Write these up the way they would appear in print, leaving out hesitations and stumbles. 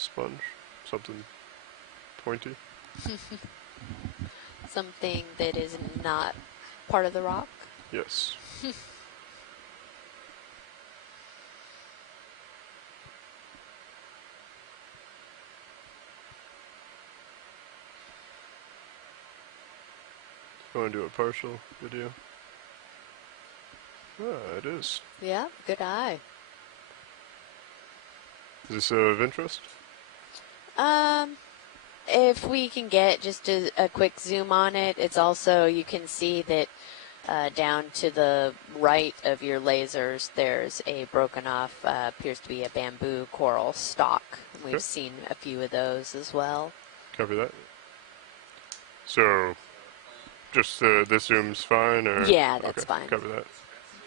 sponge, something pointy. Something that is not part of the rock? Yes. You want to do a partial video? Ah, it is. Yeah, good eye. Is this of interest? If we can get just a quick zoom on it, it's also, you can see that down to the right of your lasers, there's a broken off, appears to be a bamboo coral stalk. We've Okay. seen a few of those as well. Copy that. So, just this zoom's fine, or? Yeah, that's okay, fine. Copy that.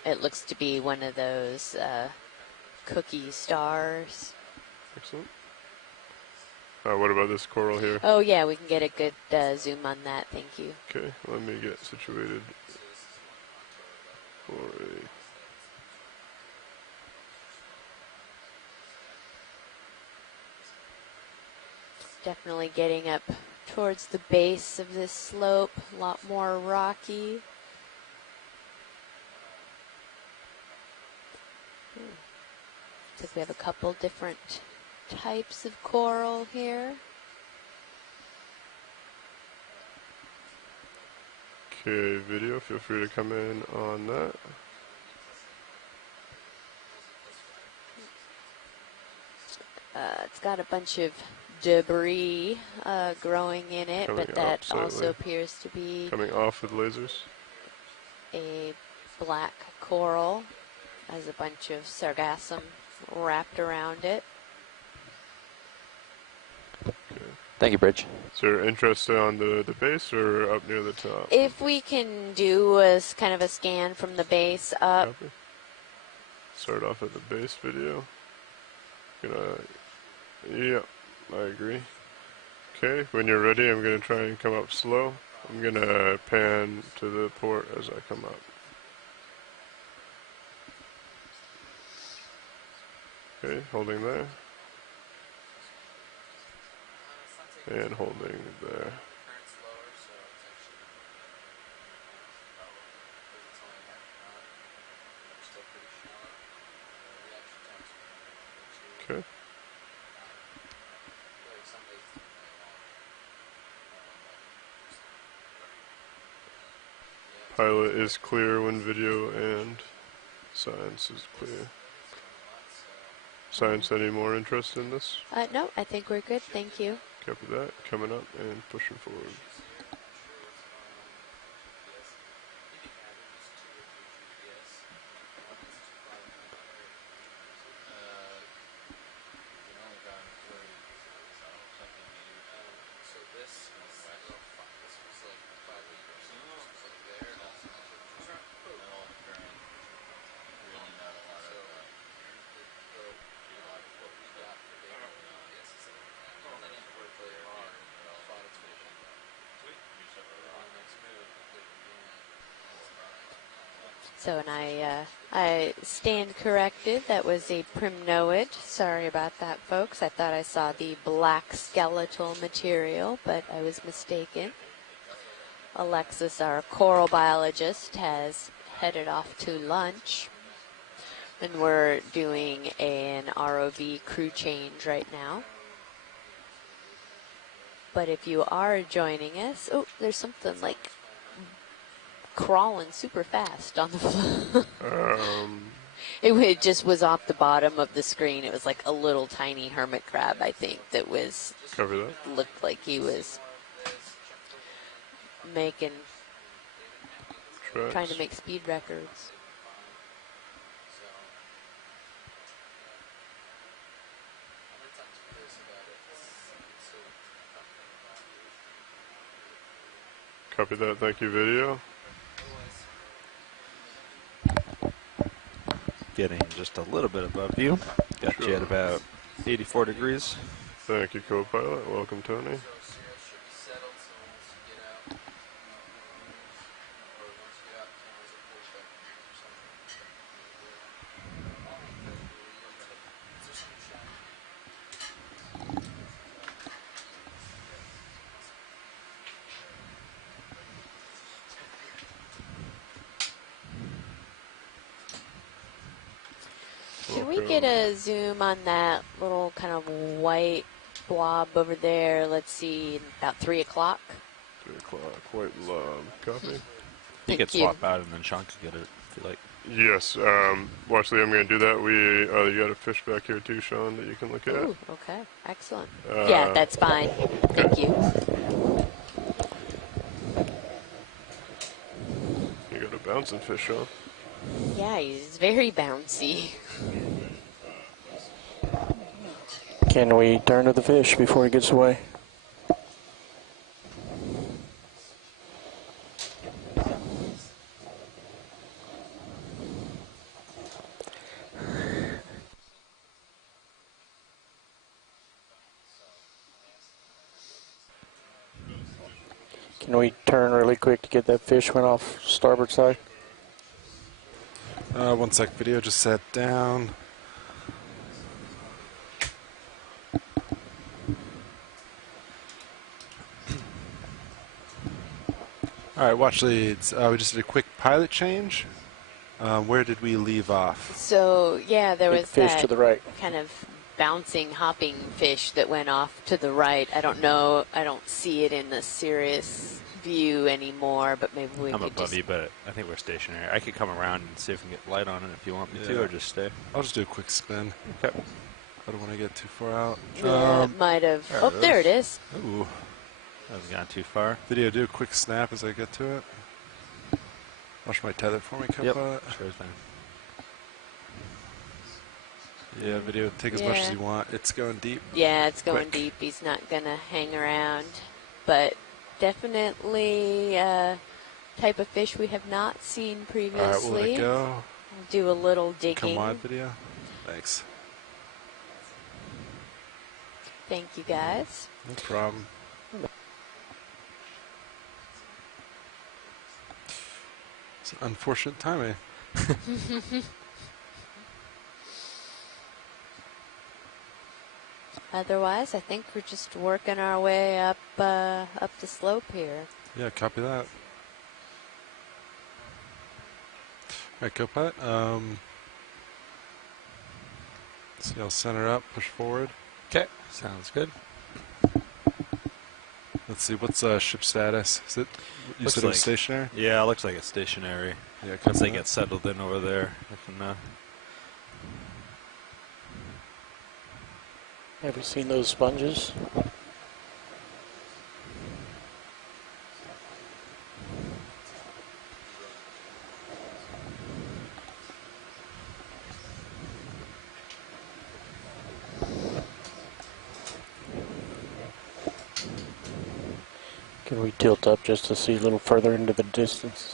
It looks to be one of those cookie stars. Excellent. What about this coral here? Oh yeah, we can get a good zoom on that, thank you. Okay, let me get situated for a... Definitely getting up towards the base of this slope, a lot more rocky. Looks like we have a couple different types of coral here. Okay, video, feel free to come in on that. It's got a bunch of debris growing in it, Coming but that up slightly. also appears to be Coming off with lasers. a black coral. Has a bunch of sargassum wrapped around it. Okay. Thank you, Bridge. Is there interest on the base or up near the top? If we can do a kind of a scan from the base up. Copy. Start off at the base video. Yeah, I agree. Okay, when you're ready, I'm gonna try and come up slow. I'm gonna pan to the port as I come up. Okay, holding there. And holding there. Okay. Pilot is clear when video and science is clear. Science, any more interest in this? No, I think we're good. Thank you. Copy that. Coming up and pushing forward. So, and I stand corrected. That was a primnoid. Sorry about that, folks. I thought I saw the black skeletal material, but I was mistaken. Alexis, our coral biologist, has headed off to lunch. And we're doing an ROV crew change right now. But if you are joining us, oh, there's something like crawling super fast on the floor. It just was off the bottom of the screen. It was like a little tiny hermit crab, I think, that was... Cover that. Looked like he was making... Tracks. Trying to make speed records. Copy that. Thank you, video. Getting just a little bit above you. Got you at about 84 degrees. Thank you, co-pilot. Welcome, Tony. Can we get a zoom on that little kind of white blob over there? Let's see, about 3 o'clock. 3 o'clock, white blob. Copy? You could swap out and then Sean could get it if you like. Yes, actually I'm going to do that. You got a fish back here too, Sean, that you can look at. Ooh, okay, excellent. Yeah, that's fine. Thank you. You got a bouncing fish, Sean. Yeah, he's very bouncy. Can we turn to the fish before he gets away? Can we turn really quick to get that fish went off starboard side? 1 sec, video just sat down. All right, watch leads. We just did a quick pilot change. Where did we leave off? So, yeah, there Big was fish that to the right. kind of bouncing, hopping fish that went off to the right. I don't know. I don't see it in the serious view anymore, but maybe we I'm could above just... you, but I think we're stationary. I could come around and see if we can get light on it if you want me to, or just stay. I'll just do a quick spin. Okay. I don't want to get too far out. Yeah, it might have... there Oh, it there is. it is. Ooh. Hasn't gone too far. Video, do a quick snap as I get to it. Watch my tether for me, Yep. Copilot. Sure thing. Yeah, video, take as much as you want. It's going deep. Yeah, it's going Quick. deep. He's not going to hang around. But definitely type of fish we have not seen previously. All right, we'll let it go. Do a little digging. Come wide, video. Thanks. Thank you, guys. No problem. It's an unfortunate timing. Otherwise, I think we're just working our way up up the slope here. Yeah, copy that. All right, Copilot. See, I'll center up, push forward. Okay. Sounds good. Let's see, what's ship status? Is it, you Looks said it was like- stationary? Yeah, it looks like it's stationary. Yeah, Once copy they that. get settled in over there, I can, Have you seen those sponges? Can we tilt up just to see a little further into the distance?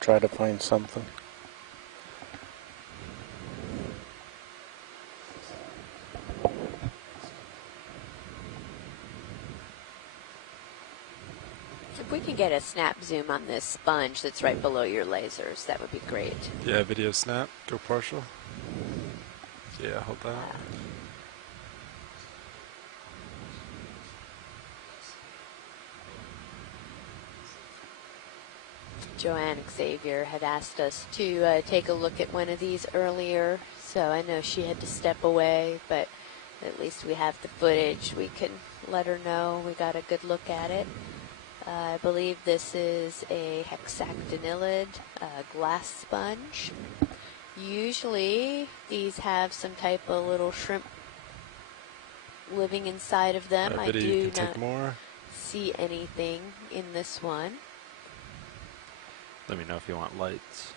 Try to find something. If we can get a snap zoom on this sponge that's right below your lasers, that would be great. Yeah, video snap, go partial. Yeah, hold that. Joanne Xavier had asked us to take a look at one of these earlier, so I know she had to step away, but at least we have the footage. We can let her know we got a good look at it. I believe this is a hexactinellid glass sponge. Usually these have some type of little shrimp living inside of them. I Video, do you can not take more. see anything in this one. let me know if you want lights.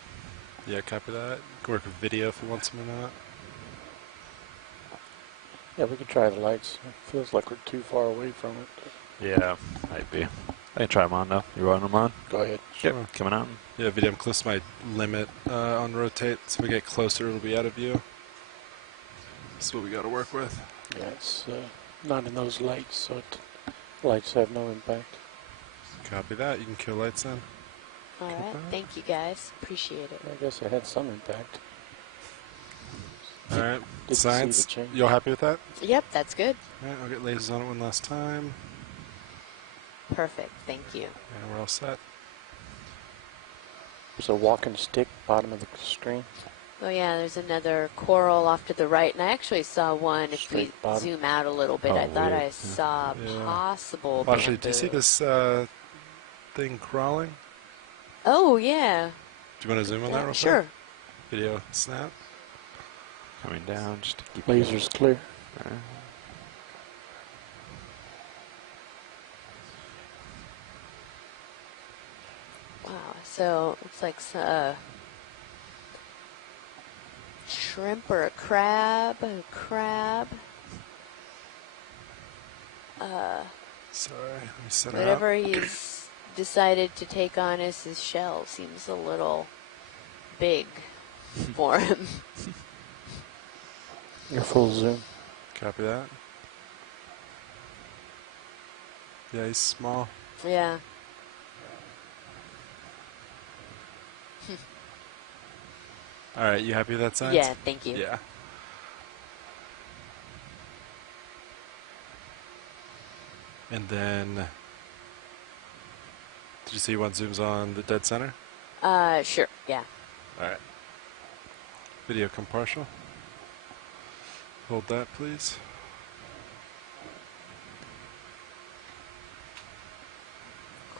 Yeah, copy that. Can work with video if you want some or not. Yeah, we could try the lights. It feels like we're too far away from it. Yeah, might be. I can try them on though. You running them on? Go ahead. Sure. Coming out. Yeah, video, I'm close to my limit on rotate, so if we get closer, it'll be out of view. That's what we got to work with. Yeah, it's not in those lights, so lights have no impact. Copy that. You can kill lights in. All right, thank you guys. Appreciate it. I guess it had some impact. All right. Didn't see Science. the change. You all happy with that? Yep, that's good. All right, I'll get lasers on it one last time. Perfect. Thank you. And we're all set. There's a walking stick bottom of the screen. Oh yeah, there's another coral off to the right, and I actually saw one. If we Straight bottom. zoom out a little bit, Oh, I thought weird. I saw Yeah. possible Actually, do you see bamboo. this thing crawling? Oh yeah. Do you want to zoom on that real quick? Sure. Video snap. Coming down just to keep Laser's clear. Wow. So looks like shrimp or a crab. Sorry, let me set it Whatever up. he's decided to take on as his shell seems a little big for him. Your full zoom. Copy that. Yeah, he's small. Yeah. All right, you happy with that size? Yeah, thank you. Yeah. And then, did you see one zooms on the dead center? Sure, yeah. All right. Video come partial. Hold that, please.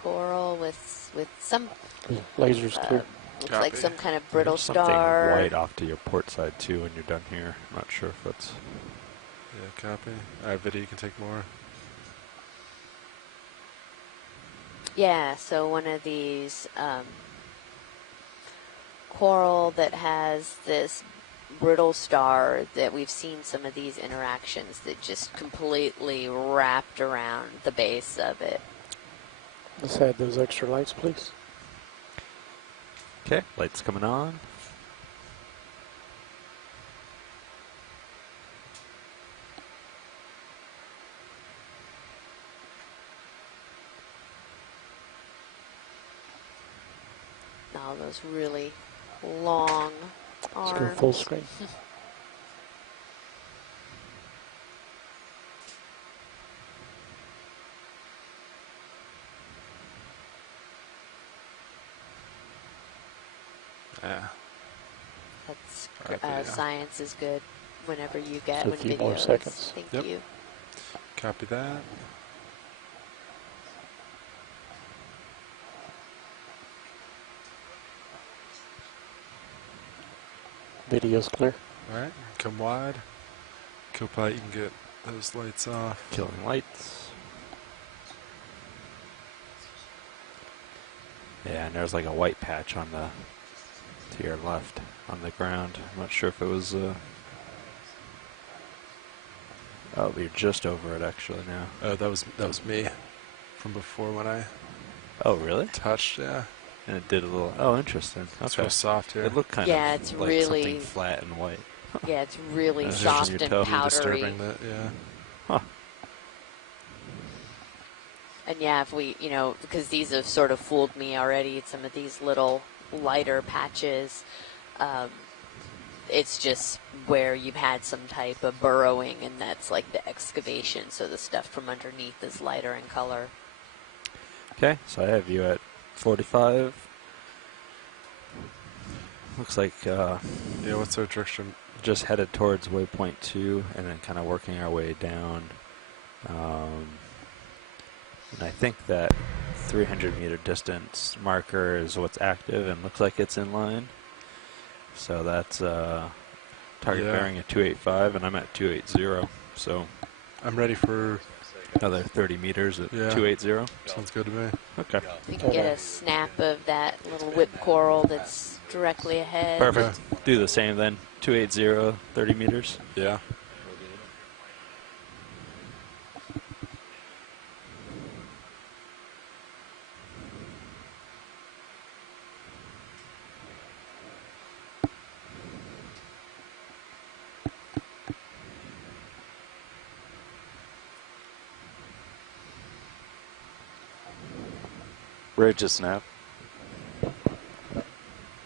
Coral with some, Laser's clear. looks like Copy. some kind of brittle There's something star. white off to your port side too when you're done here. I'm not sure if that's. Yeah, copy. All right, video, you can take more. Yeah, so one of these coral that has this brittle star that we've seen some of these interactions that just completely wrapped around the base of it. Let's add those extra lights, please. Okay, lights coming on. All those really long Let's go arms. full screen. Yeah. That's Alright, there you go. science is good whenever you get Just a when few video more is- seconds. Thank Yep. you. Copy that. Video's clear. All right, come wide. Copilot, you can get those lights off. Killing lights. Yeah, and there's like a white patch on the to your left on the ground. I'm not sure if it was. Oh, you're just over it actually now. Oh, that was me from before when I Oh, really? touched. Yeah, And it did a little. Oh, interesting. it's Okay. real soft here. It looked kind Yeah, of it's like really- something flat and white. Yeah, it's really That's soft your and toe. powdery. Disturbing that. Yeah. Huh. And yeah, if we, because these have sort of fooled me already, some of these little lighter patches, it's just where you've had some type of burrowing, and that's like the excavation, so the stuff from underneath is lighter in color. Okay, so I have you at 45. Looks like Yeah. What's our direction? just headed towards waypoint 2 and then kind of working our way down. And I think that 300-meter distance marker is what's active and looks like it's in line. So that's target Yeah. bearing at 285, and I'm at 280. So I'm ready for. another 30 meters at Yeah. 280. Sounds good to me. Okay. We can get a snap of that little whip coral that's directly ahead. Perfect. Do the same then. 280, 30 meters. Yeah. Ready to snap.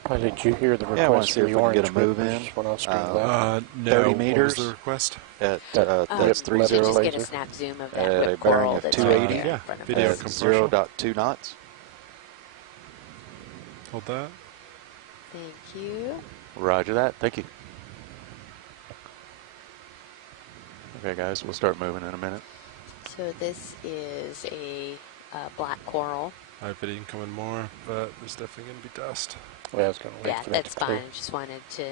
Pilot, did you hear the Yeah, I wanna request see for if the we can orange get a move whip? in. Just went off screen left. No. 30 What was meters. the request? At That that's whip 30 We can just laser. get a snap zoom of that At whip a bearing coral of that's 280. right Yeah, in front of video us. at commercial. 0.2 knots. Hold that. Thank you. Roger that. Thank you. Okay, guys, we'll start moving in a minute. So this is a black coral. I've been incoming more, but there's definitely going to be dust. Well, I was going to wait Yeah, for that that's to clear. fine. Just wanted to.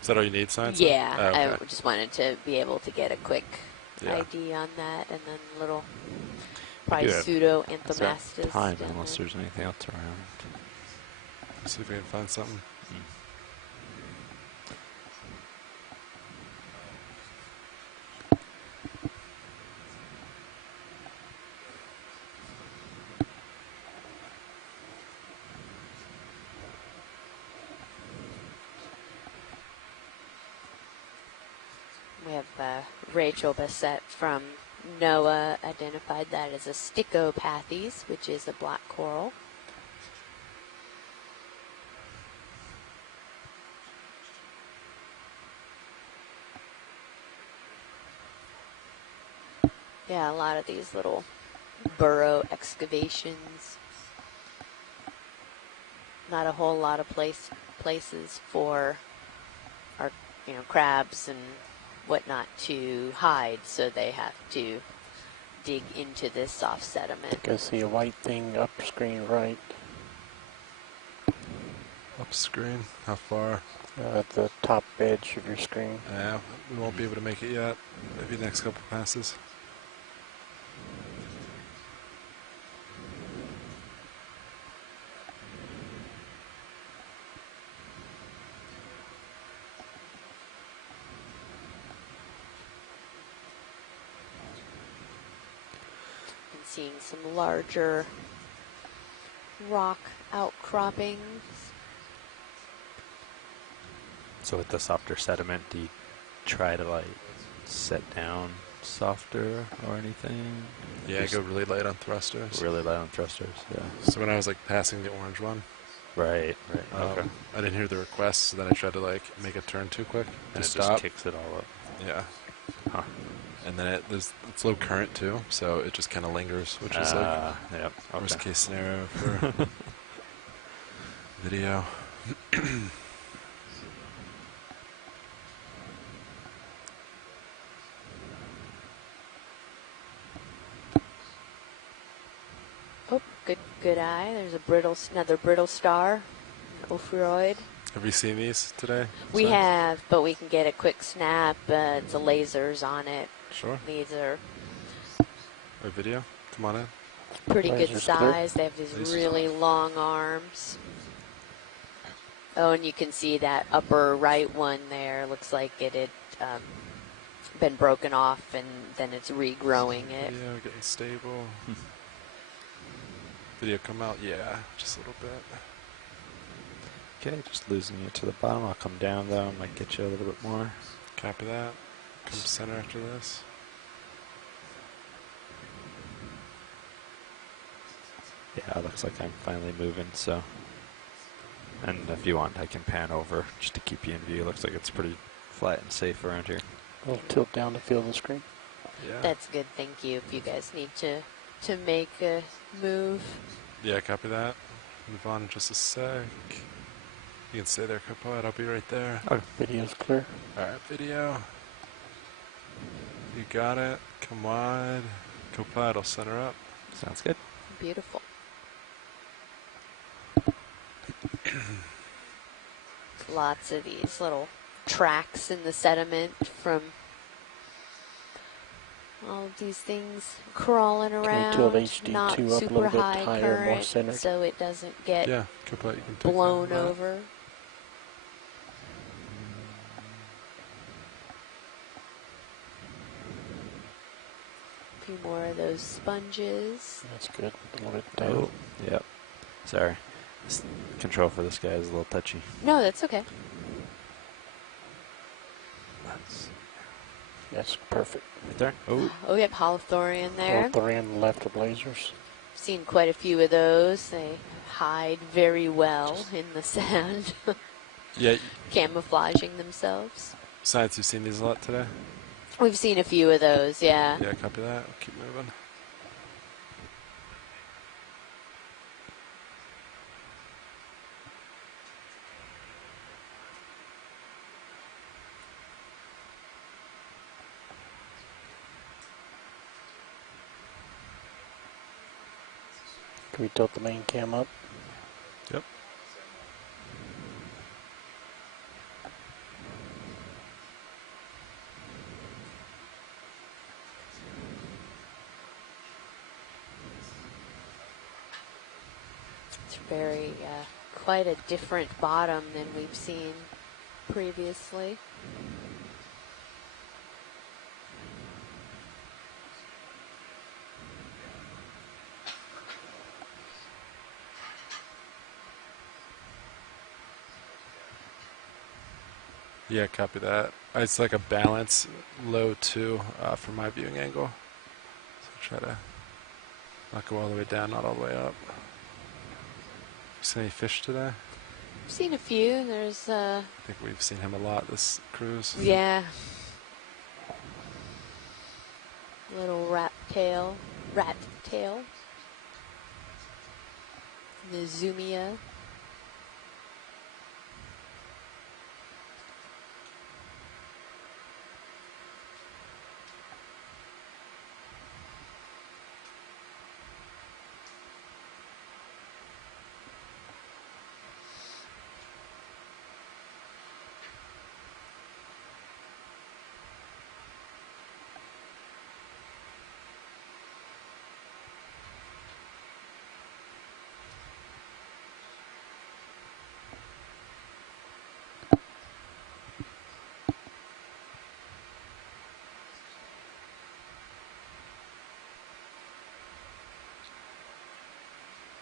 Is that all you need, science? Yeah, Oh, okay. I just wanted to be able to get a quick Yeah. ID on that, and then little We probably do have pseudo-anthomastus. time, down unless there. there's anything else around. See if we can find something. We have Rachel Bassett from NOAA identified that as a Stichopathes, which is a black coral. Yeah, a lot of these little burrow excavations. Not a whole lot of places for our, crabs and whatnot to hide, so they have to dig into this soft sediment. I see a white thing up screen right Up screen. How far? at the top edge of your screen. Yeah, we won't be able to make it yet. Maybe next couple passes. And seeing some larger rock outcroppings. So with the softer sediment, do you try to like set down softer or anything? Yeah, Just go really light on thrusters. really light on thrusters. Yeah. So when I was like passing the orange one, Right. Okay. I didn't hear the request, so then I tried to like make a turn too quick And to it stop. just kicks it all up. Yeah, Huh. and then it's low current too, so it just kind of lingers, which is like Yep. worst Okay. case scenario for video. Oh, good eye. There's another Brittle Star, an Ophiroid. Have you seen these today? We Science? have, but we can get a quick snap. It's the lasers on it. Sure. These are Or video? Come on in. pretty good Lasers clear. size. They have these Lasers really long arms. Oh, and you can see that upper right one there. Looks like it had been broken off, and then it's regrowing it. Video getting stable. Video come out? Yeah, just a little bit. Okay, just losing you to the bottom. I'll come down though. Might get you a little bit more. Copy that. Come center after this. Yeah, it looks like I'm finally moving. So, and if you want, I can pan over just to keep you in view. Looks like it's pretty flat and safe around here. A little tilt down to feel the screen. Yeah. That's good. Thank you. If you guys need to make a move. Yeah, copy that. Move on in just a sec. You can stay there, Copilot. I'll be right there. Video's clear. Alright, video. You got it. Come wide. Copilot, I'll center up. Sounds good. Beautiful. Lots of these little tracks in the sediment from all of these things crawling we around. tilt HD2 not up a super little bit high higher, more current, centered? so it doesn't get Yeah, Copilot, you can take blown that. over. A few more of those sponges. That's good. A little bit down. Oh, yep. Sorry. This control for this guy is a little touchy. No, that's okay. That's perfect. Right there. Oh, Oh, we have Holothorian there. Thorian left of lasers. Seen quite a few of those. They hide very well in the sand, Yeah, camouflaging themselves. Science, you've seen these a lot today? We've seen a few of those, yeah. Yeah, copy that. We'll keep moving. Can we tilt the main cam up? Yep. It's very, quite a different bottom than we've seen previously. Yeah, copy that. It's like a balance low too from my viewing angle. So try to not go all the way down, not all the way up. Seen any fish today? I've seen a few. There's, I think we've seen him a lot this cruise. yeah. Little rat tail. The Zoomia.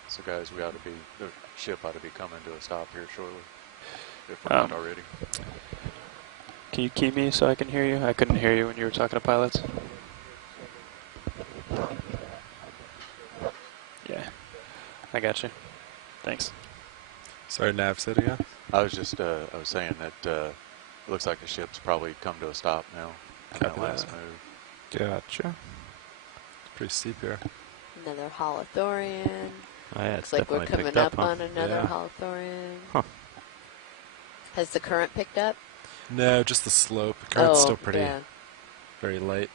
So guys, we ought to be, the ship ought to be coming to a stop here shortly, if we're not already. Can you key me so I can hear you? I couldn't hear you when you were talking to pilots. Yeah, I got you. Thanks. Sorry, Nav, say it again. I was just, I was saying that it looks like the ship's probably come to a stop now in that Copy last that. move. Gotcha. It's pretty steep here. Another holothorian. Oh, yeah, Looks it's like we're definitely coming picked up huh? on another Yeah. holothorian. Huh. Has the current picked up? No, just the slope. The current's still pretty, yeah. very light.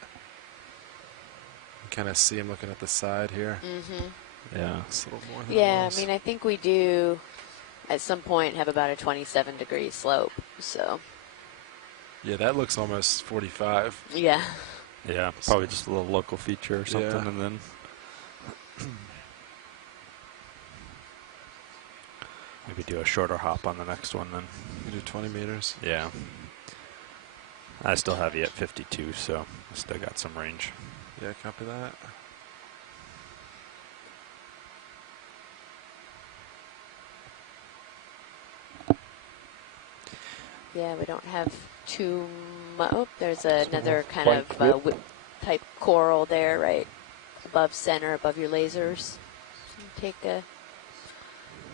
You kind of see him looking at the side here. Mm-hmm. Yeah. It's a little more than it Yeah, was. I mean, I think we do at some point have about a 27-degree slope. So, Yeah, that looks almost 45. yeah. Yeah, probably just a little local feature or something, Yeah. and then maybe do a shorter hop on the next one then. You do 20 meters. Yeah. I still have you at 52, so I still got some range. Yeah, copy that. Yeah, we don't have too much. Oh, there's another kind white of whip. whip type coral there, right above center, above your lasers. Take a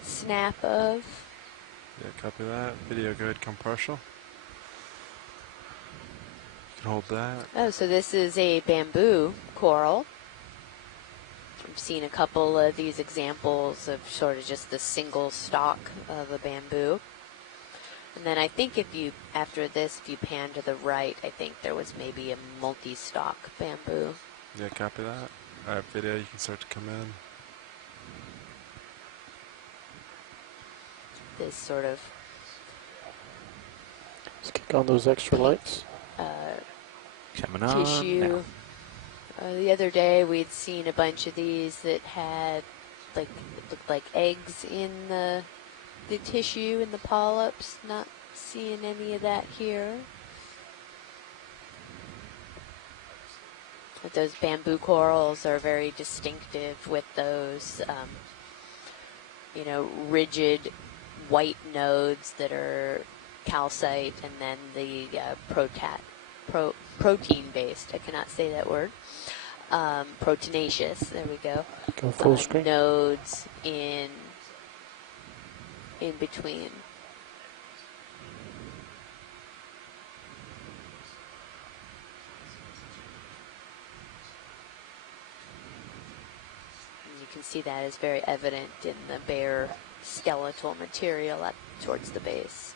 snap of. Yeah, copy that. Video, go ahead, come partial. You can hold that. Oh, so this is a bamboo coral. I've seen a couple of these examples of sort of just the single stalk of a bamboo. And then I think if you, after this, if you pan to the right, I think there was maybe a multi-stalk bamboo. Yeah, copy that. All right, video, you can start to come in. This sort of Let's kick on those extra lights. Coming on tissue. now. The other day we'd seen a bunch of these that had, like, it looked like eggs in the tissue in the polyps. Not seeing any of that here. But those bamboo corals are very distinctive with those, you know, rigid white nodes that are calcite, and then the protein-based. I cannot say that word. Proteinaceous. There we go. Go full screen. Nodes in between. And you can see that is very evident in the bare skeletal material up towards the base.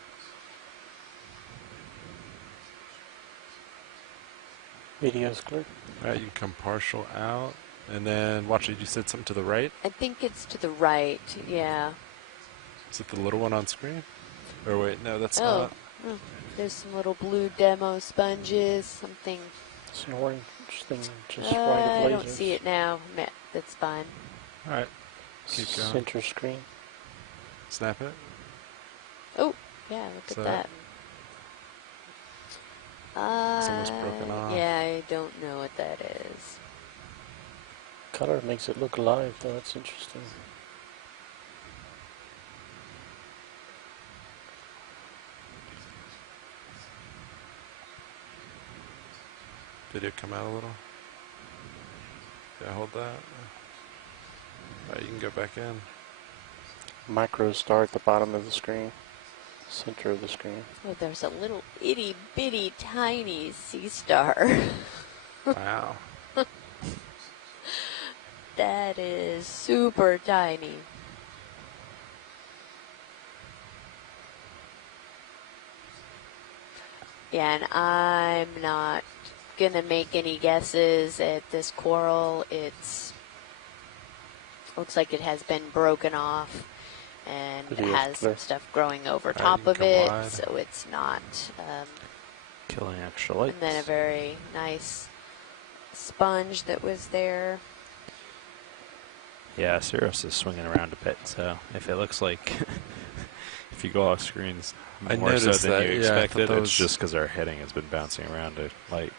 Video's clear. All right, you can come partial out. And then, watch it, you said something to the right? I think it's to the right, yeah. Is it the little one on screen? Or wait, no, that's Oh, not. there's some little blue demo sponges, something. It's an orange thing just right I of don't lasers. see it now. That's fine. Alright, keep going. Center screen. Snap it. Oh, yeah, look So- at that. It's almost broken off. Yeah, I don't know what that is. Color makes it look alive, though. That's interesting. Video come out a little. Yeah, hold that. Alright, you can go back in. Micro star at the bottom of the screen. Center of the screen. Oh, there's a little itty bitty tiny sea star. Wow. That is super tiny. Yeah, and I'm not gonna make any guesses at this coral. It's looks like it has been broken off and Pretty has some clear. stuff growing over Alright, top you of can it, come wide. so it's not. Killing extra lights. And then a very nice sponge that was there. Yeah, Cirrus is swinging around a bit, so if it looks like if you go off screens I more so noticed than that, you yeah, I expected, thought it's those- just because our heading has been bouncing around a like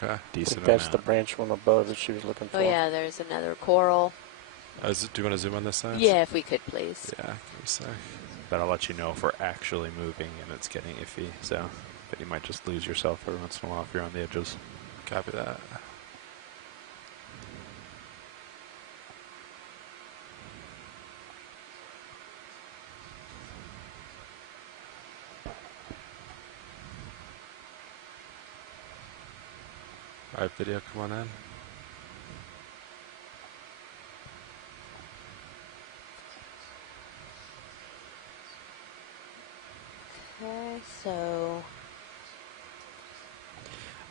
Okay. I decent think that's the amount. branch one above that she was looking for. Oh yeah, there's another coral. Do you want to zoom on this side? Yeah, if we could please. Yeah, give me a sec. But I'll let you know if we're actually moving and it's getting iffy, so but you might just lose yourself every once in a while if you're on the edges. Copy that. Alright, video, come on in. Okay, so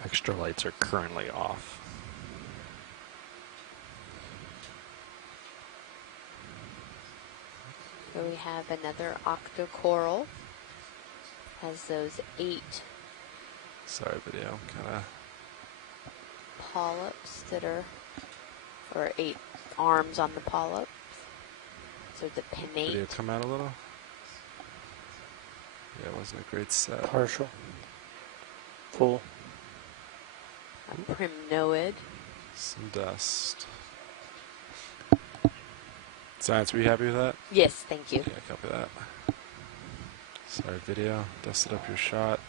Extra lights are currently off. here we have another octocoral. Has those 8 Sorry, video, kind of. polyps that are, or 8 arms on the polyps. So the Video pinnate. come out a little. Yeah, it wasn't a great set. Partial. Full. A primnoid. Some dust. Science, were you happy with that? Yes, thank you. Yeah, copy that. Sorry, video. Dusted up your shot.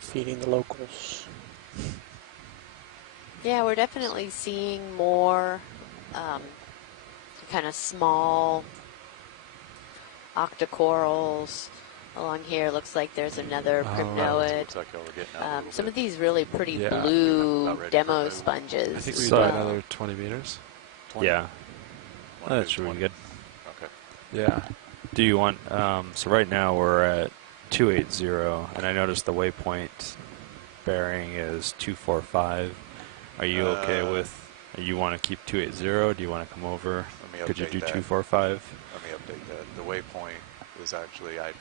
Feeding the locals. Yeah, we're definitely seeing more kind of small octocorals along here. Looks like there's another Oh, primnoid. Looks like y'all were getting out a little Some bit. of these really pretty Yeah. blue About ready for demo a move. sponges. I think we as can do So- well. another 20 meters. 20? Yeah, Wanna that's do really 20? good. Okay. Yeah. Do you want, so right now we're at 280, and I noticed the waypoint bearing is 245. Are you okay with, you want to keep 280? Do you want to come over? Let me Could you update do that. 245? Let me update that. The waypoint was actually, I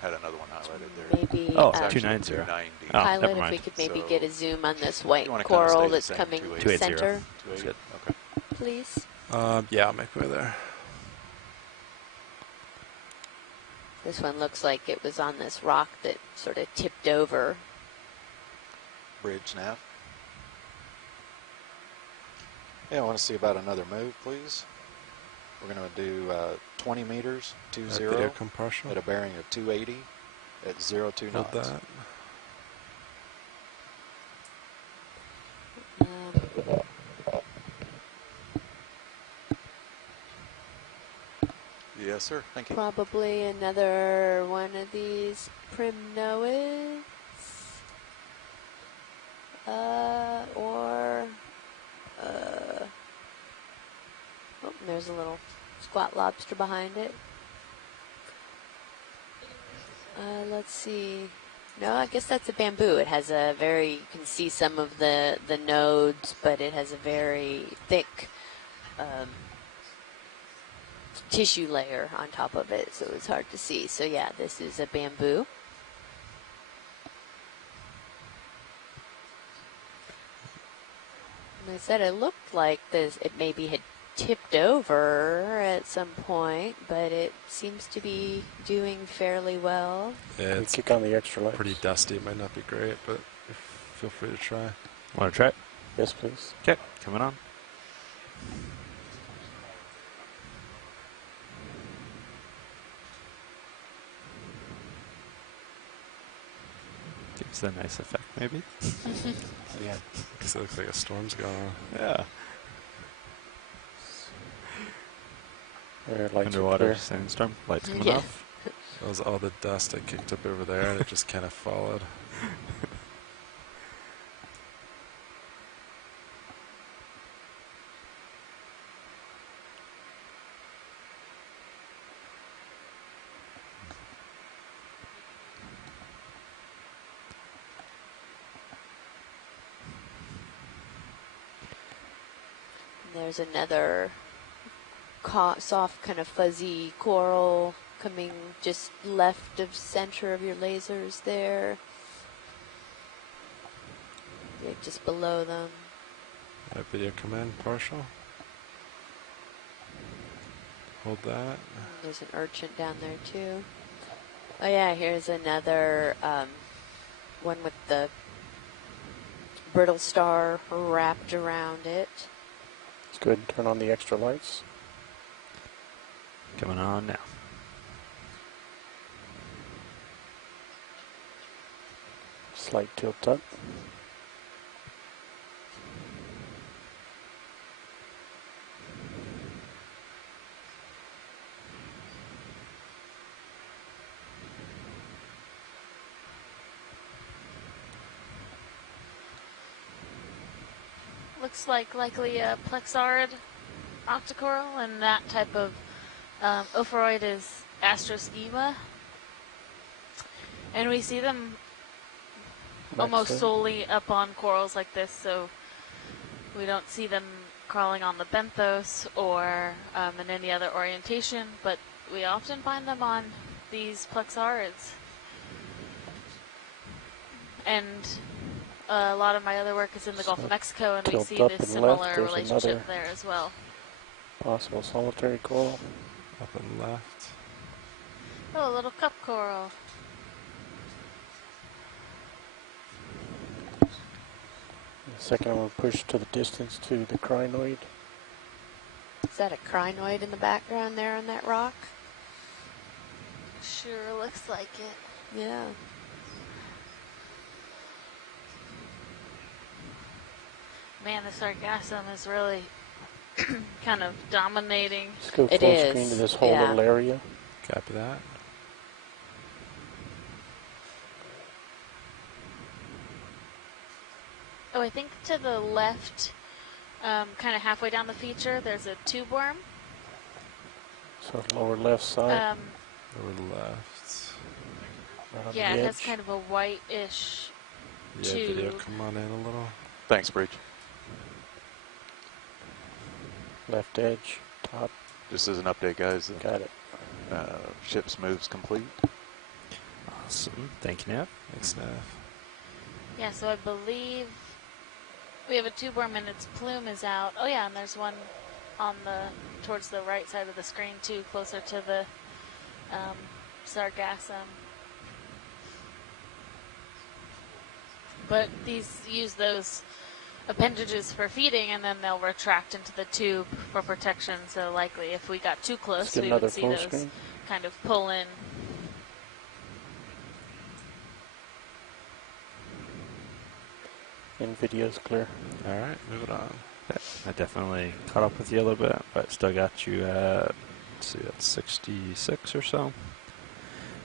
had another one highlighted there. Maybe Oh, It's actually 290. 290. Oh, pilot, never if we mind. could maybe So, get a zoom on this white you wanna kinda coral stay the that's same, coming 280. center, 280? Okay. please. Yeah, I'll make my way there. This one looks like it was on this rock that sort of tipped over. Bridge nav. Yeah, I want to see about another move, please. We're going to do 20 meters, Alright, video 20, come partial. at a bearing of 280 at 02 Hold knots. that. Yes, sir. Thank you. Probably another one of these primnoids. Oh, and there's a little squat lobster behind it. Let's see. No, I guess that's a bamboo. It has a very, you can see some of the nodes, but it has a very thick tissue layer on top of it, so it's hard to see. So yeah, this is a bamboo. And I said it looked like this, it maybe had tipped over at some point, but it seems to be doing fairly well. Yeah, Can we it's kick on the extra lights? pretty dusty. It might not be great, but feel free to try. Want to try it? Yes, please. Okay, coming on. Gives a nice effect, maybe. Yeah. Because it looks like a storm's going on. Yeah. There, lights are Underwater clear. sandstorm. Lights coming Yeah. off. That was all the dust I kicked up over there, and it just kind of followed. There's another soft kind of fuzzy coral coming just left of center of your lasers there. Yeah, just below them. That video come in, partial. Hold that. There's an urchin down there too. Oh yeah, here's another one with the brittle star wrapped around it. Let's go ahead and turn on the extra lights. Coming on now. Slight tilt up. Looks like likely a plexarid octocoral, and that type of ophiroid is astroschema. And we see them almost Backside. solely up on corals like this, so we don't see them crawling on the benthos or in any other orientation, but we often find them on these plexarids. And a lot of my other work is in the Gulf of Mexico, and we tilt see up this and similar left, there's relationship another there as well. Possible solitary coral. Up and left. Oh, a little cup coral. The second I'm going to push to the distance to the crinoid. Is that a crinoid in the background there on that rock? Sure looks like it. Yeah. Man, the sargassum is really kind of dominating. Let's go It full is, screen to this whole yeah. little area. Copy that. Oh, I think to the left, kind of halfway down the feature, there's a tube worm. So lower left side. Lower left. right on Yeah, the it edge. has kind of a white-ish Yeah, video tube. come on in a little. Thanks, Bridge. Left edge, top. Just as an update, guys, Got it. ship's move's complete. Awesome. Thank you, Nav. Thanks, Nav. Yeah, so I believe we have a tube worm and its plume is out. Oh yeah, and there's one on the towards the right side of the screen too, closer to the sargassum. But these use those appendages for feeding, and then they'll retract into the tube for protection. So likely, if we got too Let's close, get we another would see full those screen. kind of pull in. And video's clear. All right, move it on. Yeah, I definitely caught up with you a little bit, but still got you at, let's see, that's 66 or so.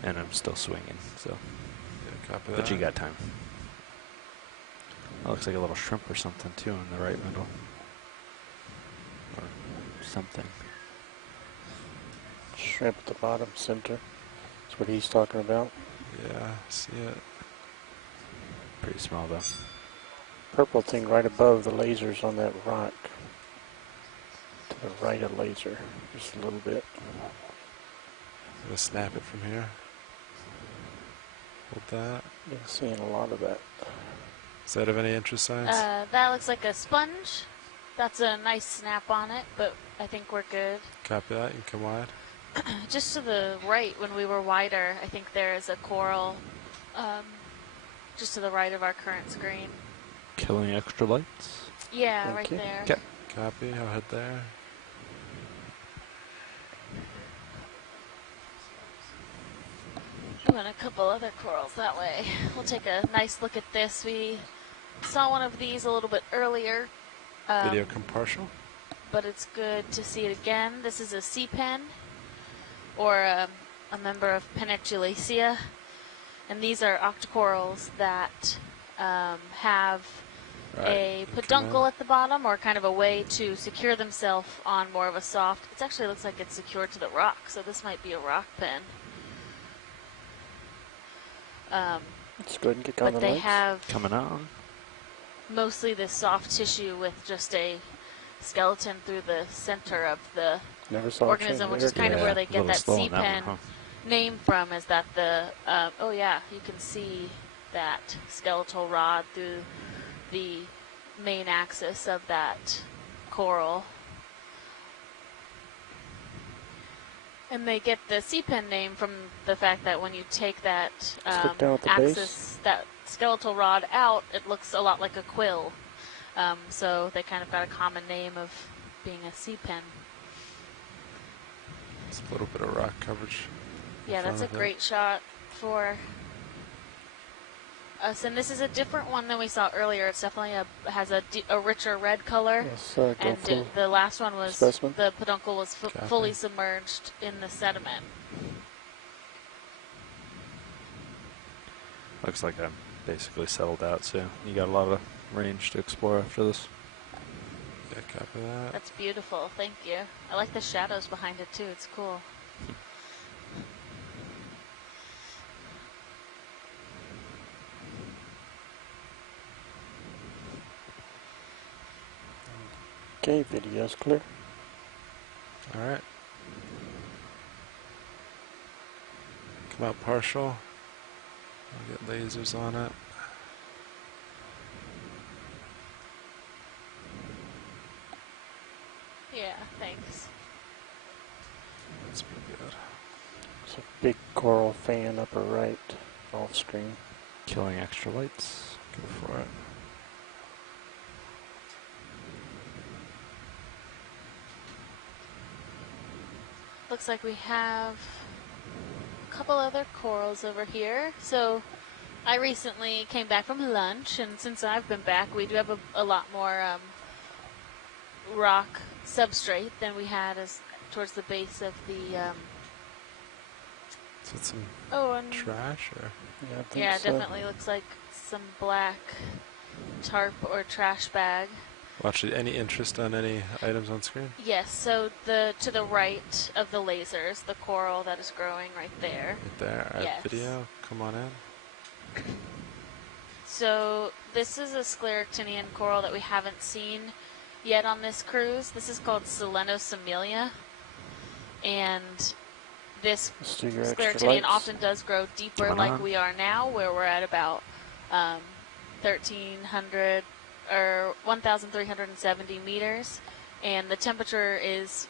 And I'm still swinging, so. Yeah, copy that. But you got time. That looks like a little shrimp or something, too, in the right middle. Or something. Shrimp at the bottom center. That's what he's talking about. Yeah, see it. Pretty small, though. Purple thing right above the lasers on that rock. To The right of laser, just a little bit. I'm gonna snap it from here. Hold that. Been seeing a lot of that. Is that of any interest, Science? That looks like a sponge. That's a nice snap on it, but I think we're good. Copy that. You can come wide. Just to the right, when we were wider, I think there is a coral just to the right of our current screen. Killing extra lights. Yeah, right Okay. there. Okay. Copy. I'll head there. And a couple other corals that way. We'll take a nice look at this. We saw one of these a little bit earlier. Video come partial. But it's good to see it again. This is a seapen, or a member of Peniculacea. And these are octocorals that have a peduncle at the bottom, or kind of a way to secure themselves on more of a soft. It actually looks like it's secured to the rock, so this might be a rock pen. Let's go ahead and get on the But they lights. have Coming on. mostly this soft tissue with just a skeleton through the center of the Never saw organism, a which is kind of Yeah, where they a get little that slow on that seapen one, name from, is that the, oh yeah, you can see that skeletal rod through the main axis of that coral. And they get the seapen name from the fact that when you take that look down at the axis, base. that skeletal rod out, it looks a lot like a quill. So they kind of got a common name of being a seapen. It's a little bit of rock coverage. in Yeah, that's a front of it. great shot for us. And this is a different one than we saw earlier. It's definitely has a richer red color. Let's go And full the last one was, specimen. the peduncle was Copy. fully submerged in the sediment. Looks like I'm basically settled out, so you got a lot of range to explore after this. Yeah, copy that. That's beautiful. Thank you. I like the shadows behind it too. It's cool. Okay, video's clear. All right. Come out partial. I'll get lasers on it. Yeah, thanks. That's pretty good. It's a big coral fan upper right, off screen. Killing extra lights. Go for it. Looks like we have a couple other corals over here. So I recently came back from lunch, and since I've been back, we do have a lot more rock substrate than we had towards the base of the. Is it some Oh, and trash or? Yeah, I think yeah, so. definitely looks like some black tarp or trash bag. Well, actually, any interest on any items on screen? Yes, so to the right of the lasers, the coral that is growing right there. Right there. Add Yes. video. Come on in. So this is a scleractinian coral that we haven't seen yet on this cruise. This is called Selenosomelia, and this Let's do your extra scleractinian lights. often does grow deeper Come like on. we are now, where we're at about 1,300 or 1,370 meters, and the temperature is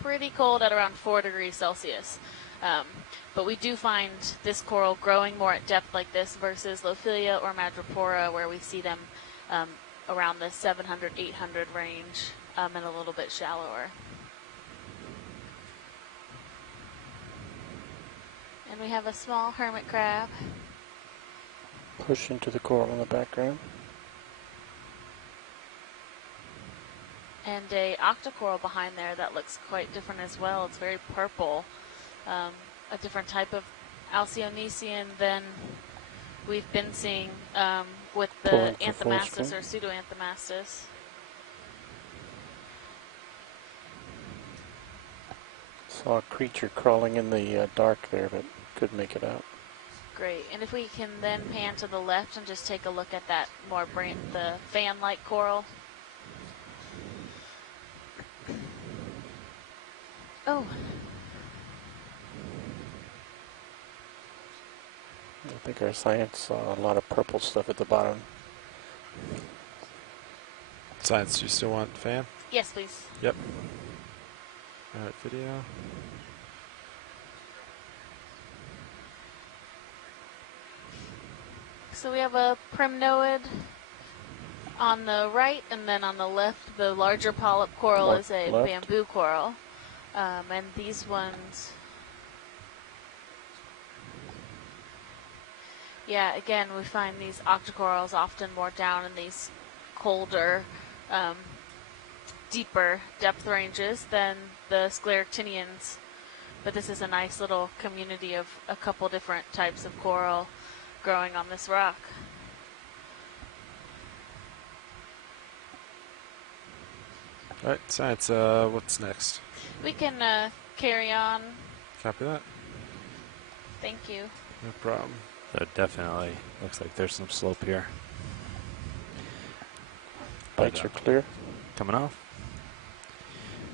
pretty cold at around 4 degrees Celsius. But we do find this coral growing more at depth like this versus Lophilia or Madrepora, where we see them around the 700, 800 range and a little bit shallower. And we have a small hermit crab. Push into the coral in the background. And a octocoral behind there that looks quite different as well. It's very purple. A different type of Alcyonesian than we've been seeing with the Pulling to full Anthomastus screen. or Pseudoanthomastus. Saw a creature crawling in the dark there, but couldn't make it out. Great. And if we can then pan to the left and just take a look at that more the fan-like coral. Oh, I think our science saw a lot of purple stuff at the bottom. Science, you still want fan? yes, please. Yep. Alright, video. So we have a primnoid on the right, and then on the left, the larger polyp coral is a Left. bamboo coral. And these ones, yeah, again, we find these octocorals often more down in these colder, deeper depth ranges than the scleractinians. But this is a nice little community of a couple different types of coral growing on this rock. Alright, science, what's next? We can carry on. Copy that. Thank you. No problem. So it definitely looks like there's some slope here. Lights are clear. Coming off.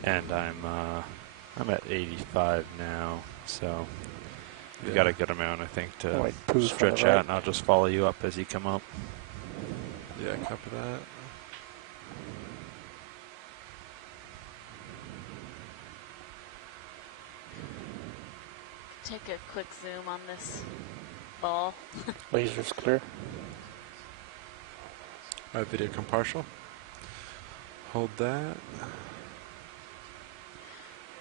And I'm at 85 now, so you got a good amount, I think, to White poof on the stretch right. out, and I'll just follow you up as you come up. Yeah, copy that. Take a quick zoom on this ball. Laser's clear. Alright, video come partial. Hold that.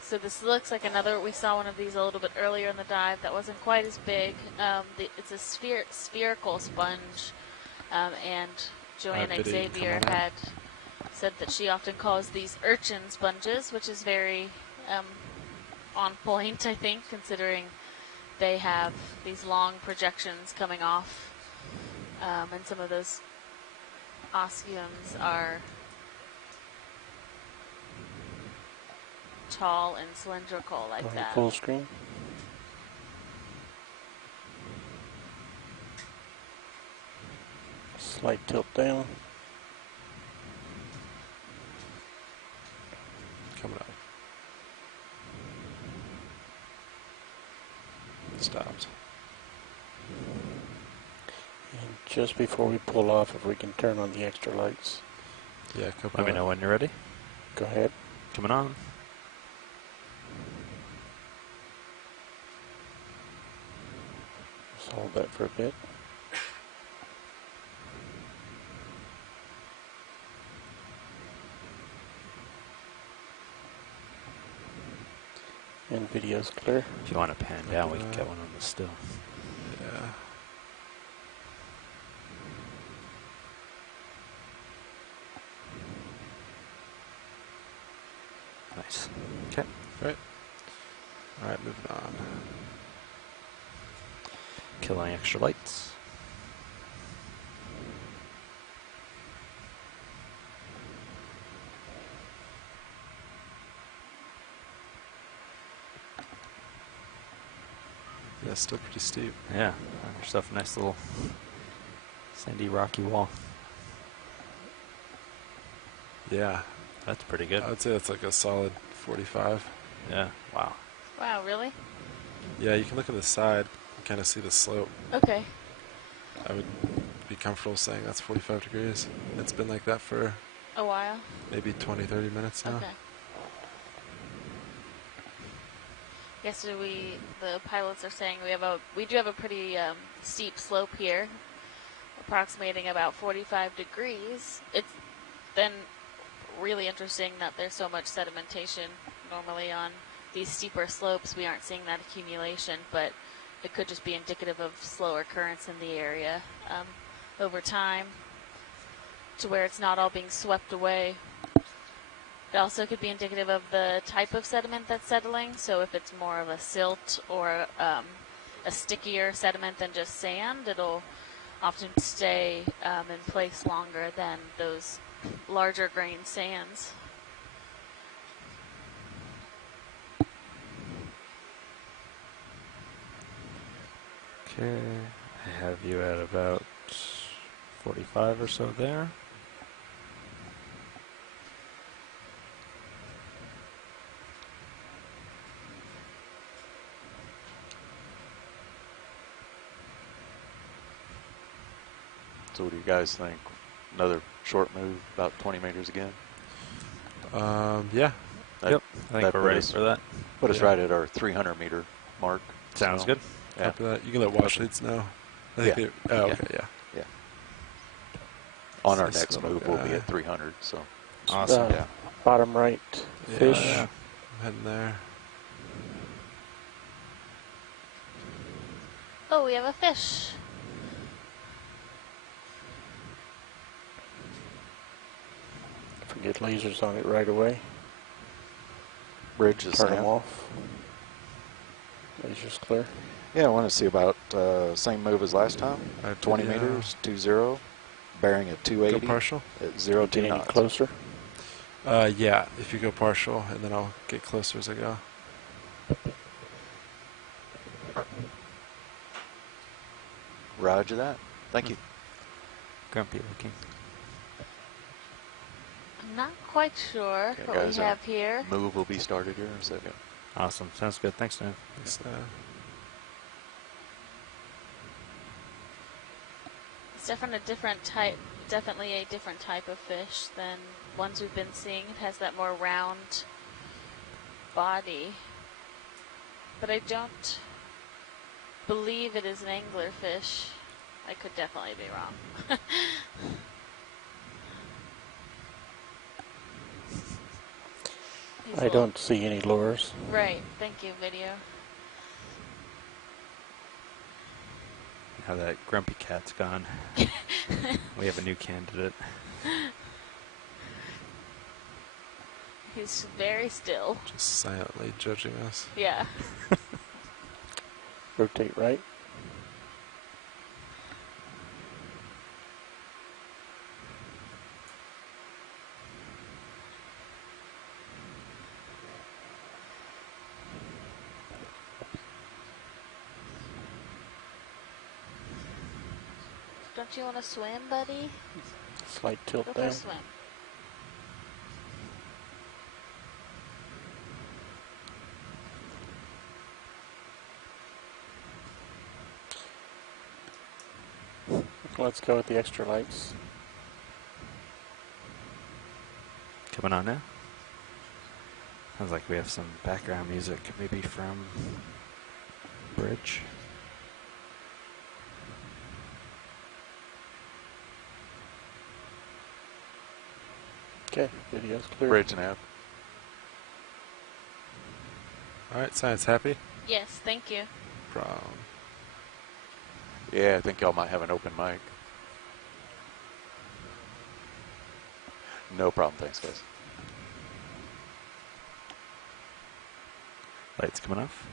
So this looks like another, we saw one of these a little bit earlier in the dive that wasn't quite as big. It's a spherical sponge, and Joanna video, you can Xavier come on in. had said that she often calls these urchin sponges, which is very on point, I think, considering they have these long projections coming off, and some of those osceums are tall and cylindrical like Going that. full screen. Slight tilt down. Coming up. Stopped. And just before we pull off, if we can turn on the extra lights. Yeah, copy Let me that. know when you're ready. Go ahead. Coming on. Just hold that for a bit. And video's clear. If you want to pan down, we can get one on the still. Yeah. Nice. Okay. Right. Alright, moving on. Killing extra lights. Yeah, still pretty steep. Yeah, find yourself a nice little sandy rocky wall. Yeah. That's pretty good. I would say that's like a solid 45. Yeah, wow. Wow, really? Yeah, you can look at the side and kind of see the slope. Okay. I would be comfortable saying that's 45 degrees. It's been like that for A while? maybe 20, 30 minutes now. Okay. Yes, so the pilots are saying we do have a pretty steep slope here, approximating about 45 degrees. It's then really interesting that there's so much sedimentation. Normally on these steeper slopes, we aren't seeing that accumulation, but it could just be indicative of slower currents in the area over time to where it's not all being swept away. It also could be indicative of the type of sediment that's settling. So if it's more of a silt or a stickier sediment than just sand, it'll often stay in place longer than those larger grain sands. Okay, I have you at about 45 or so there. So what do you guys think? Another short move, about 20 meters again? Yeah. That, Yep. I think we're ready for that. Put us Yeah. right at our 300 meter mark. Sounds So, good. Yeah. Copy that. You can let watch leads know. I think Yeah. they, oh, Yeah. okay, yeah. Yeah. On our This next little move, we'll be guy. at 300. So Awesome. yeah. Bottom right Yeah, fish. I'm heading there. Oh, we have a fish. If we get lasers on it right away, Bridge is turn them snap. off. Lasers clear. Yeah, I want to see about same move as last time. Alright, 20 video. meters, 2-0, bearing at 280 Go partial. at 0 Get 2 any knots. closer? Yeah, if you go partial, and then I'll get closer as I go. Roger that. Thank you. Grumpy looking. I'm not quite sure Okay, what we guys, have here. Move will be started here in a second. Awesome. Sounds good. Thanks, Dan. It's, It's definitely a different type. Definitely a different type of fish than ones we've been seeing. It has that more round body, but I don't believe it is an anglerfish. I could definitely be wrong. These I little- don't see any lures. Right. Thank you, video. Now that grumpy cat's gone, we have a new candidate. He's very still. just silently judging us. Yeah. Rotate right. Don't you want to swim, buddy? Slight tilt Go for down. a swim. Let's go with the extra lights. Coming on now. Sounds like we have some background music, maybe from Bridge. Okay, video's clear. Bridge and app. Alright, science happy? Yes, thank you. Problem. Yeah, I think y'all might have an open mic. No problem. Thanks, guys. Lights coming off.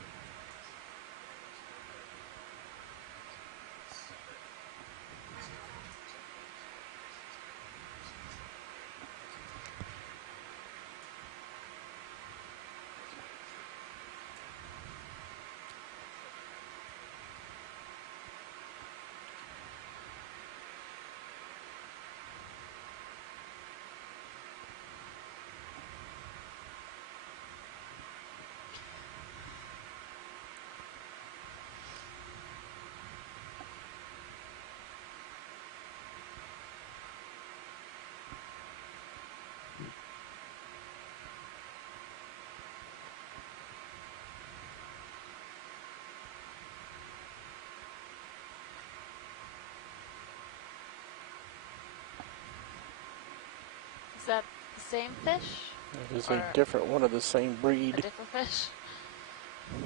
Is that the same fish? It is Or a different one of the same A breed. different fish?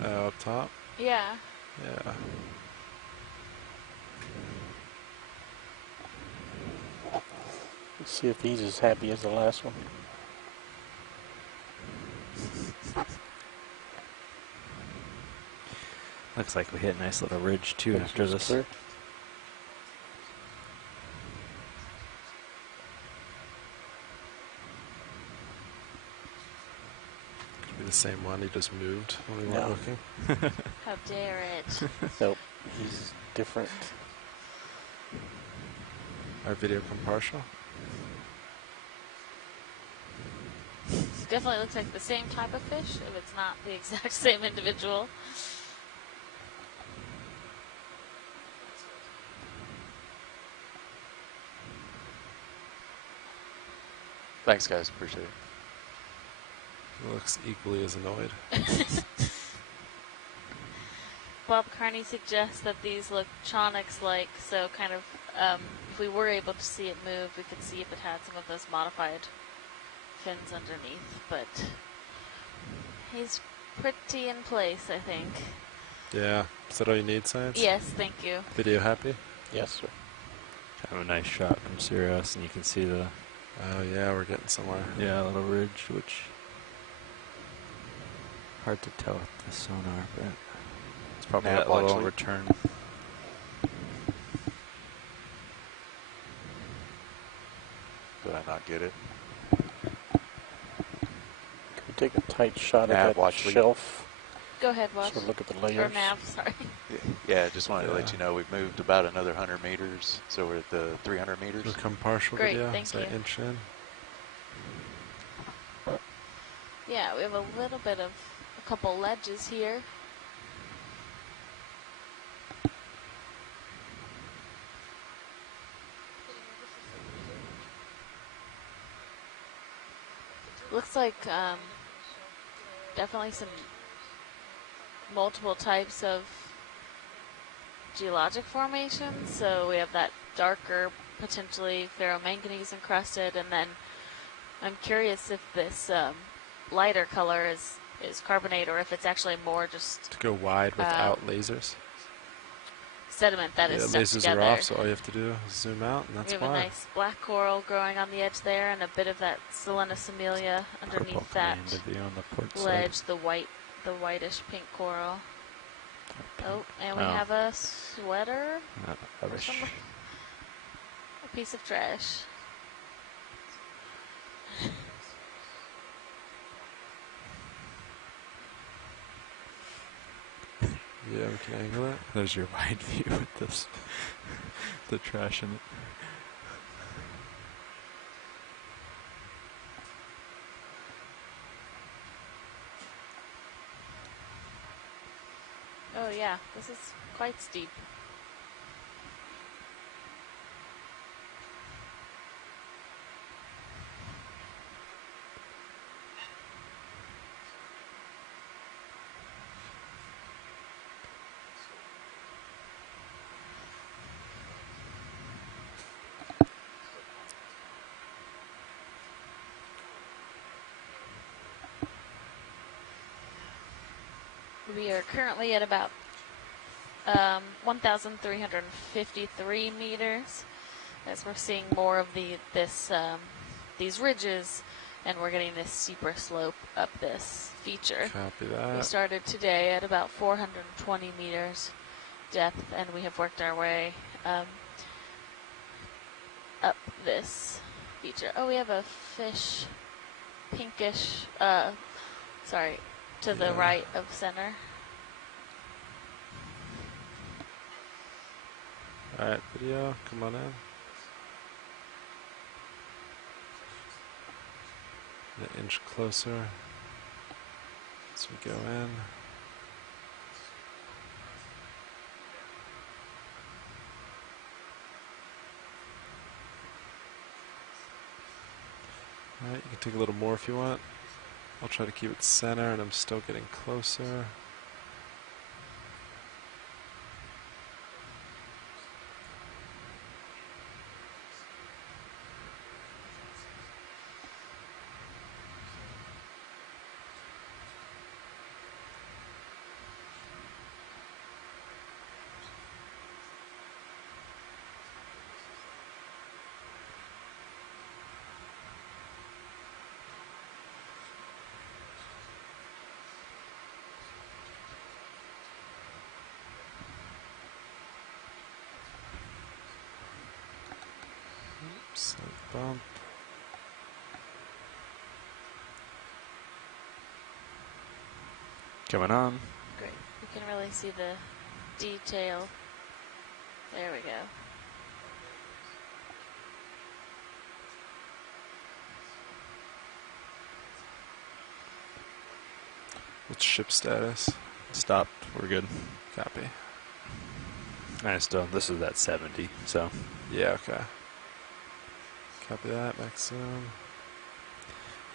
Up top? Yeah. Yeah. Let's see if he's as happy as the last one. Looks like we hit a nice little ridge too after Video's this. clear. Could be the same one, he just moved when we weren't No. looking. How dare it? Nope, he's different. Our video come partial? Definitely looks like the same type of fish, if it's not the exact same individual. Thanks, guys. Appreciate it. He looks equally as annoyed. Bob Carney suggests that these look Chonix-like, so kind of, if we were able to see it move, we could see if it had some of those modified fins underneath, but he's pretty in place, I think. Yeah. Is that all you need, Science? Yes, thank you. Video happy? Yes, sir. Kind of a nice shot from Sirius, and you can see the Oh, yeah, we're getting somewhere. little ridge, which hard to tell with the sonar, but it's probably Nav that little actually. return. Did I not get it? Can we take a tight shot Nav, at that watch, please. shelf? Go ahead, Watch. So look at the Or layers. Nav, sorry. Yeah, just wanted to let Yeah. you know we've moved about another 100 meters, so we're at the 300 meters. Become partial Great, video. thank Is that you. inch in? Yeah, we have a little bit of a couple ledges here. Looks like definitely some multiple types of geologic formations. So we have that darker, potentially ferromanganese encrusted, and then I'm curious if this lighter color is carbonate or if it's actually more just To go wide without lasers. sediment that Yeah, is stuck lasers together. are off, so all you have to do is zoom out, and We that's have why. a nice black coral growing on the edge there, and a bit of that Selenus amelia Purple underneath that command of the on the port ledge, the whitish pink coral. Oh, and we Oh. have a sweater, side. Rubbish. some- a piece of trash. Yeah, we can angle it. There's your wide view with this, the trash in it. Oh yeah, this is quite steep. We are currently at about 1,353 meters, as we're seeing more of these ridges, and we're getting this steeper slope up this feature. Copy We that. started today at about 420 meters depth, and we have worked our way up this feature. Oh, we have a fish, pinkish, sorry, to the Yeah. right of center. Alright, video, come on in. An inch closer as we go in. Alright, you can take a little more if you want. I'll try to keep it center, and I'm still getting closer. Slight bump. Coming on. Great. We can really see the detail. There we go. What's ship status? Stopped. We're good. Copy. I still, this is at 70, so. Yeah, okay. Copy that, back soon.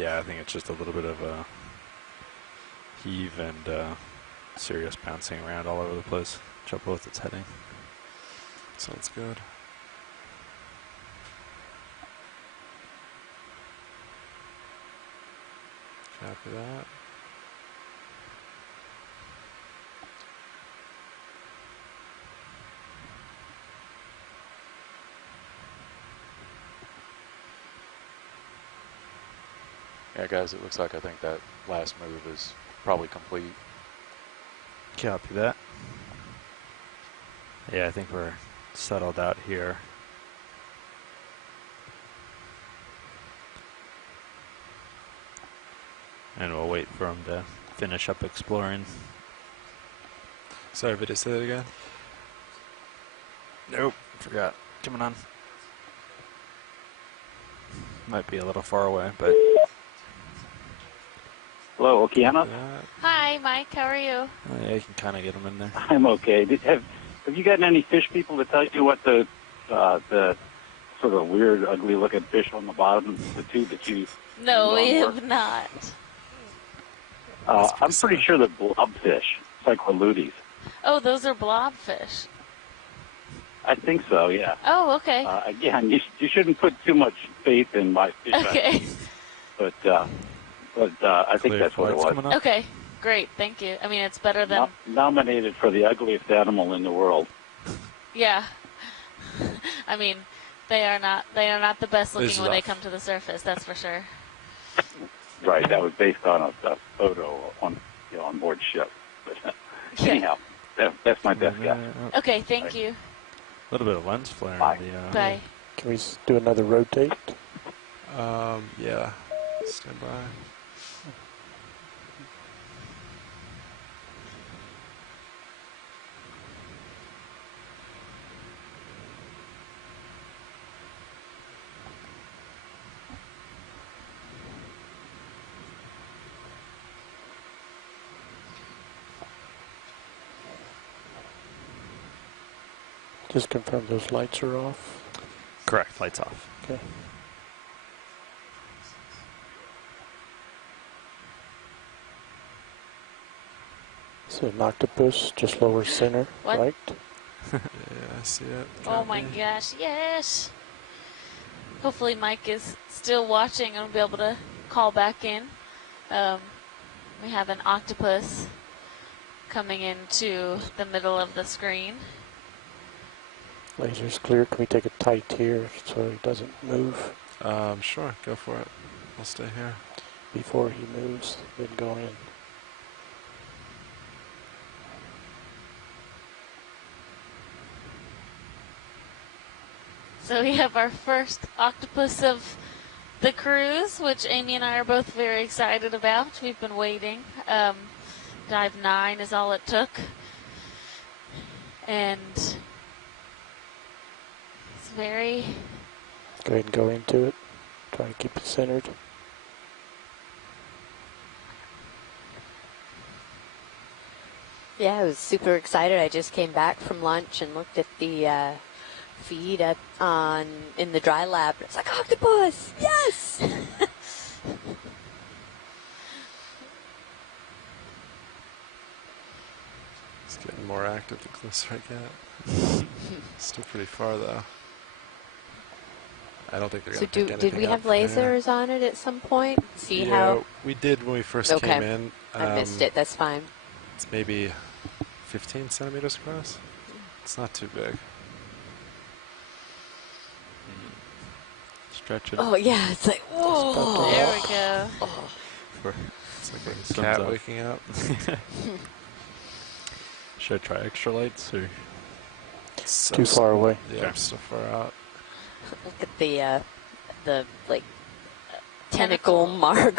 Yeah, I think it's just a little bit of a heave and serious bouncing around all over the place. Trouble with its heading. Sounds good. Copy that. Yeah, guys, it looks like I think that last move is probably complete. Copy that. Yeah, I think we're settled out here. And we'll wait for him to finish up exploring. Sorry, but say that again. Nope, forgot. Coming on. Might be a little far away, but... Hello, Okeanos. Hi, Mike. How are you? Oh, yeah, you can kind of get them in there. I'm okay. Have you gotten any fish people to tell you what the sort of weird, ugly-looking fish on the bottom, the two that you? No, we have not. I'm pretty sure they're blobfish, cyclolutes. Oh, those are blobfish. I think so. Yeah. Oh, okay. Again, you shouldn't put too much faith in my fish. Okay. But I think that's what it was. Okay, great. Thank you. I mean, it's better than nominated for the ugliest animal in the world. Yeah. I mean, they are not the best looking when they come to the surface. That's for sure. Right. That was based on a photo on board ship. But anyhow, that's my best guess. Okay. Thank you. A little bit of lens flare. Bye. Bye. Can we do another rotate? Yeah. Stand by. Just confirm those lights are off. Correct, lights off. Okay. So an octopus, just lower center, What? right? Yeah, I see it. Oh my gosh, yes. Hopefully Mike is still watching and will be able to call back in. We have an octopus coming into the middle of the screen. Laser's clear. Can we take it tight here so he doesn't move? Sure, go for it. I'll stay here. Before he moves, then go in. So we have our first octopus of the cruise, which Amy and I are both very excited about. We've been waiting. Dive 9 is all it took. And it's very... Go ahead and go into it. Try to keep it centered. Yeah, I was super excited. I just came back from lunch and looked at the feed up in the dry lab. It's like, octopus! Yes! It's getting more active the closer I get. Still pretty far though. I don't think they're So going to pick did we have lasers on it at some point? See how? We did when we first came in. I missed it. That's fine. It's maybe 15 centimeters across. It's not too big. Stretch it. Oh yeah, it's like whoa. There we go. It's like a cat waking up. Should I try extra lights or? So Too far away. Yeah, I'm so far out. Look at the like tentacle marks